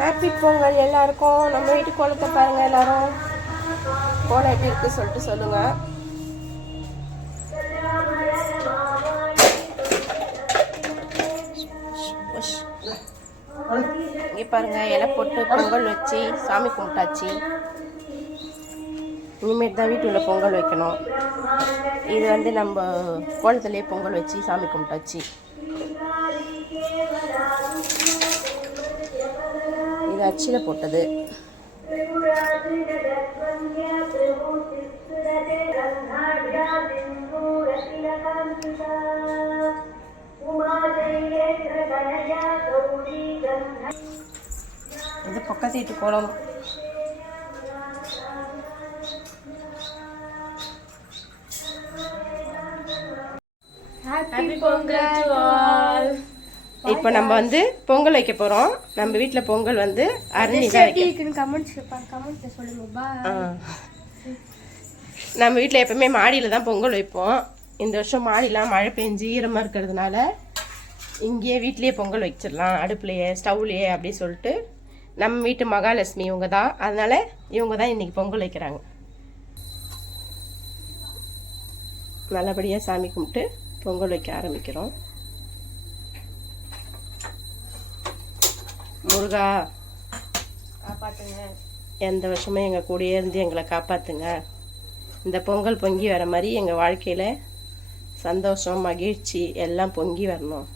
Happy Pongal எல்லாருக்கும். நம்ம வீட்டு கோலத்தை பாருங்க, எல்லாரும் கோலம் எப்படி இருக்கு சொல்லிட்டு சொல்லுங்க. இங்கே பாருங்க, இலை போட்டு பொங்கல் வச்சு சாமி கும்பிட்டாச்சு. இனிமேட்டு தான் வீட்டுல பொங்கல் வைக்கணும். இது வந்து நம்ம கோலத்திலே பொங்கல் வச்சு சாமி கும்பிட்டாச்சு. இது அச்சில் போட்டது. இது பக்கத்து வீட்டு கோலம். இப்போ நம்ம வந்து பொங்கல் வைக்க போறோம். நம்ம வீட்டில் பொங்கல் வந்து அரணி தான். நம்ம வீட்டில் எப்பவுமே மாடியில் தான் பொங்கல் வைப்போம். இந்த வருஷம் மாடிலாம் மழை பெஞ்சு ஈரமாக இருக்கிறதுனால இங்கேயே வீட்லேயே பொங்கல் வச்சிடலாம், அடுப்புலையே ஸ்டவ்லையே அப்படி சொல்லிட்டு நம்ம வீட்டு மகாலட்சுமி இவங்க தான். அதனால இவங்க தான் இன்னைக்கு பொங்கல் வைக்கிறாங்க. நல்லபடியாக சாமி கும்பிட்டு பொங்கல் வைக்க ஆரம்பிக்கிறோம். முருகா காப்பாற்றுங்க, எந்த வருஷமும் எங்கள் கூடயே இருந்து எங்களை காப்பாற்றுங்க. இந்த பொங்கல் பொங்கி வர மாதிரி எங்கள் வாழ்க்கையில் சந்தோஷம் மகிழ்ச்சி எல்லாம் பொங்கி வரணும்.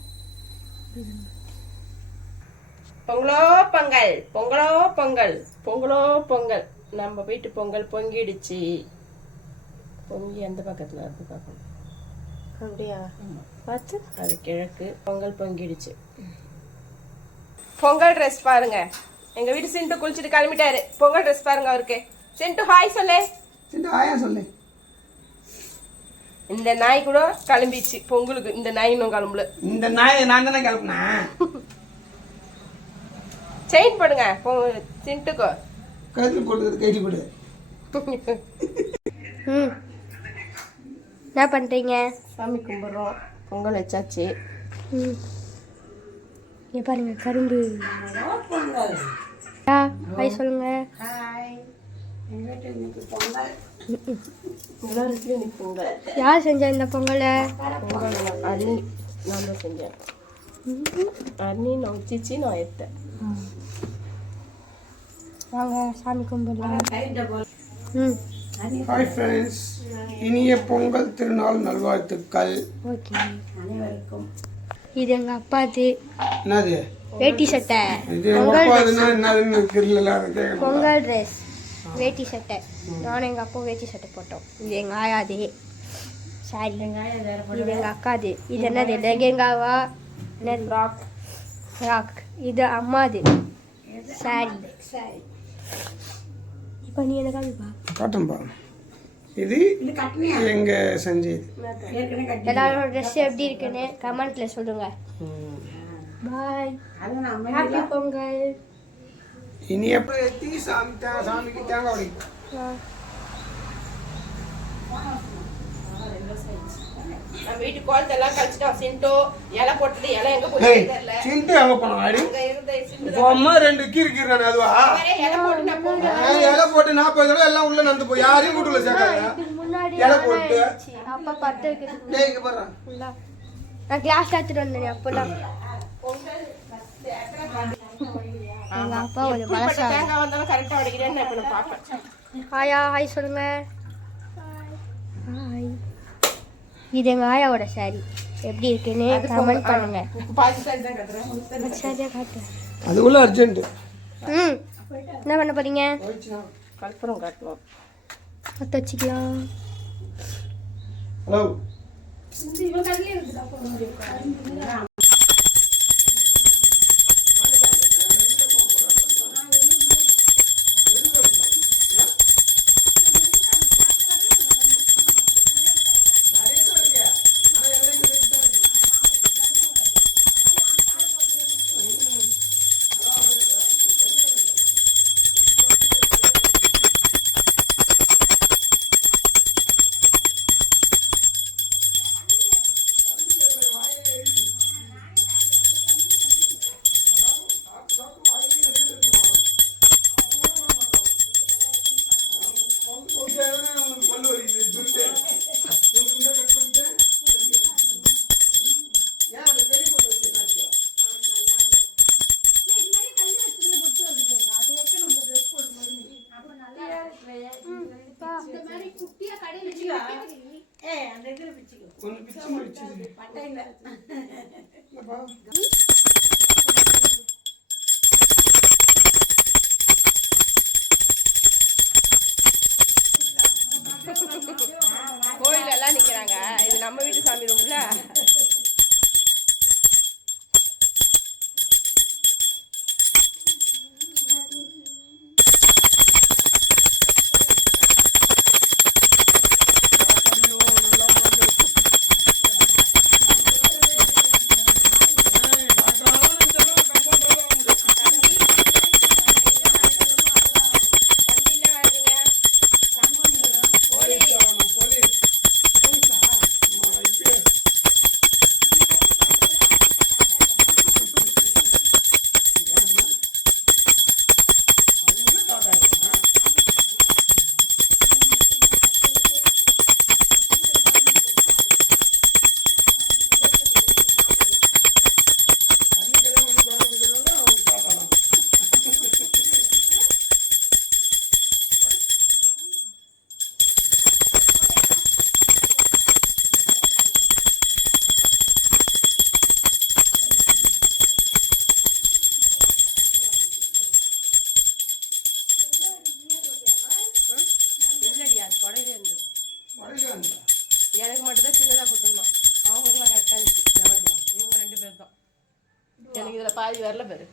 பொங்கலோ பொங்கல், பொங்கலோ பொங்கல், பொங்கலோ பொங்கல். நம்ம வீட்டு பொங்கல் பொங்கிடுச்சு. பொங்கி எந்த பக்கத்தில் இருக்கு பார்க்கணும். அப்படியா பார்த்து, அது கிழக்கு. பொங்கல் பொங்கிடுச்சு. பொங்கல் ட்ரெஸ் பாருங்க. எங்க வீட்டு சிண்டு குளிச்சுட்டு கிளம்பிட்டாரு. பொங்கல் ட்ரெஸ் பாருங்க அவருக்கு. சிண்டு ஹாய் சொல்லு. சிண்டு ஹாயா சொல்லு. இந்த நாய் கூட கிளம்பிச்சு பொங்கலுக்கு. இந்த நாய் இன்னும் கிளம்பல. இந்த நாய் நான் தானே கிளம்பினேன். செயின் போடுங்க சிண்டுக்கு. கழுத்தில் போட்டு கைட்டி போடு. என்ன பண்ணுறீங்க? சாமி கும்பிட்றோம். பொங்கல் வச்சாச்சு. இங்கே பாருங்க கரும்பு. ஹாய் சொல்லுங்க. யார் செஞ்சா இந்த பொங்கலை? அண்ணி நான் தான் செஞ்சேன். அண்ணி நான் வச்சிச்சு நான் எடுத்தேன். வாங்க சாமி கும்பிடலாம். ஹாய் ஃப்ரெண்ட்ஸ், இனிய பொங்கல் திருநாள் நல்வாழ்த்துக்கள். ஓகே அனைவருக்கும். இது எங்கள் அப்பாது. என்னது? வேட்டி சட்டை. இது அப்பாதுன்னா என்னதுன்னு தெரியல. பொங்கல் ட்ரெஸ் வேட்டி சட்டை. நானும் எங்கள் அப்பா வேட்டி சட்டை போட்டோம். இது எங்கள் ஆயாது சாரி. இது எங்கள் அக்காது. இது என்னது? லெகெங்காவா? என்னது? ராக். ராக். இது அம்மாது சாரி. இப்போ நீ என்ன காமிப்பா? காட்டும்பா. இது எங்க செஞ்சது. எல்லாரோட ட்ரெஸ் எப்படி இருக்குன்னு கமெண்ட்ல சொல்லுங்க. பாய். ஹாப்பி பொங்கல். இனி எப்போ ஏற்றி சாமிக்கு தேங்காய் உடைக்கும். நம்ம வீட்டு கோலத்தெல்லாம் கழிச்சிட்டோம். சிண்டோ இலை போட்டது. இலை எங்க போச்சு தெரியல. சிண்டு எங்க போனோம்? அடி அம்மா ரெண்டு கீரி கீரானே அதுவா? இலை போட்டு நான் போங்க. இலை போட்டு 40 தடவை எல்லாம் உள்ள நந்து போய் யாரையும் வீட்டுல சேர்க்காங்க. இலை போட்டு அப்பா பத்து இருக்குது. இங்க பாரு. நான் கிளாஸ் எடுத்துட்டு வந்தேன் அப்போலாம். எங்க அப்பா ஒரு பலசா தேங்காய் வந்தாலும் கரெக்டா உடைக்கிறேன்னு நான் இப்ப பாப்பேன். ஹாயா ஹாய் சொல்லுங்க. ஹாய். இது எங்க ஆயாவோட சாரி. எப்படி இருக்குன்னு கமெண்ட் பண்ணுங்க. சரியா காட்டு. அதுக்குள்ள அர்ஜென்ட். என்ன பண்ண போறீங்க? கற்பூரம் காட்டுவோம். பத்த வச்சுக்கலாம். ஹலோ. என்னப்பா? கோயில் எல்லாம் நிக்கிறாங்க. இது நம்ம வீட்டு சாமி ரூம்ல. எனக்கு மட்டும் தான் சின்னதாக கொடுத்துருந்தோம். அவங்களுக்குலாம் கரெக்டாக இருந்துச்சு. இவங்க 2 பேர் தான். எனக்கு இதில் பாதி வரல பேரு.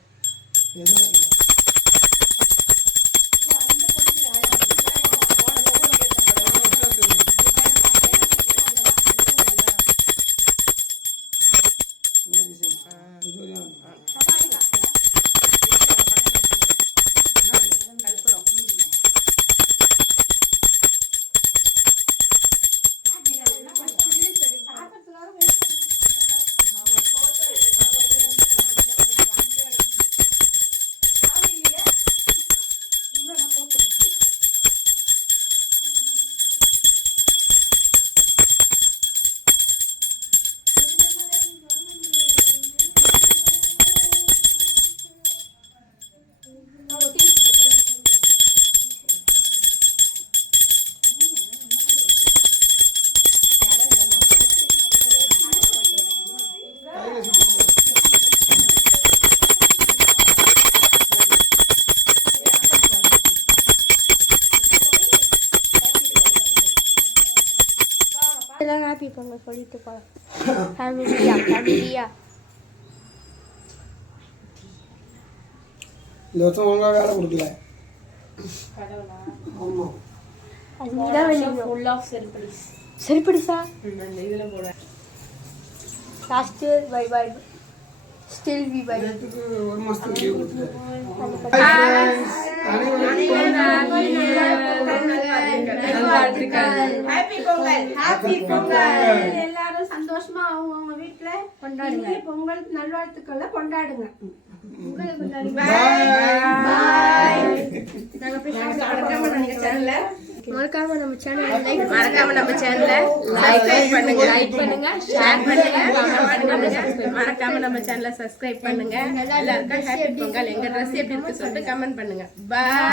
எல்லாம் ஹாப்பி பொங்கல் சொல்லிட்டு போகலாம். ஃபேமிலியா இந்த வருஷம் ஒழுங்காக வேலை கொடுக்கல. ஆமாம், அது நீதான் வெளியே full of celebrities. சரிப்படிசா இந்த இதுல போட last bye bye still we bye. நேற்றுக்கு 1 மாதத்துக்கு லீவ் கொடுத்துட்டாரு. ஹாப்பி பொங்கல். ஹாப்பி பொங்கல். எல்லாரும் சந்தோஷமா அவங்க வீட்ல கொண்டாடுங்க. பொங்கல் நல்வாழ்த்துக்களை கொண்டாடுங்க. மறக்காம நம்ம சேனலை லைக் பண்ணுங்க, லைக் பண்ணுங்க, ஷேர் பண்ணுங்க, மறக்காம நம்ம சேனலை சப்ஸ்கிரைப் பண்ணுங்க. எல்லாருக்கும் ஹாப்பி பொங்கல். எங்க ட்ரெஸ் எப்படி இருக்கு சொல்லிட்டு கமெண்ட் பண்ணுங்க. பாய்.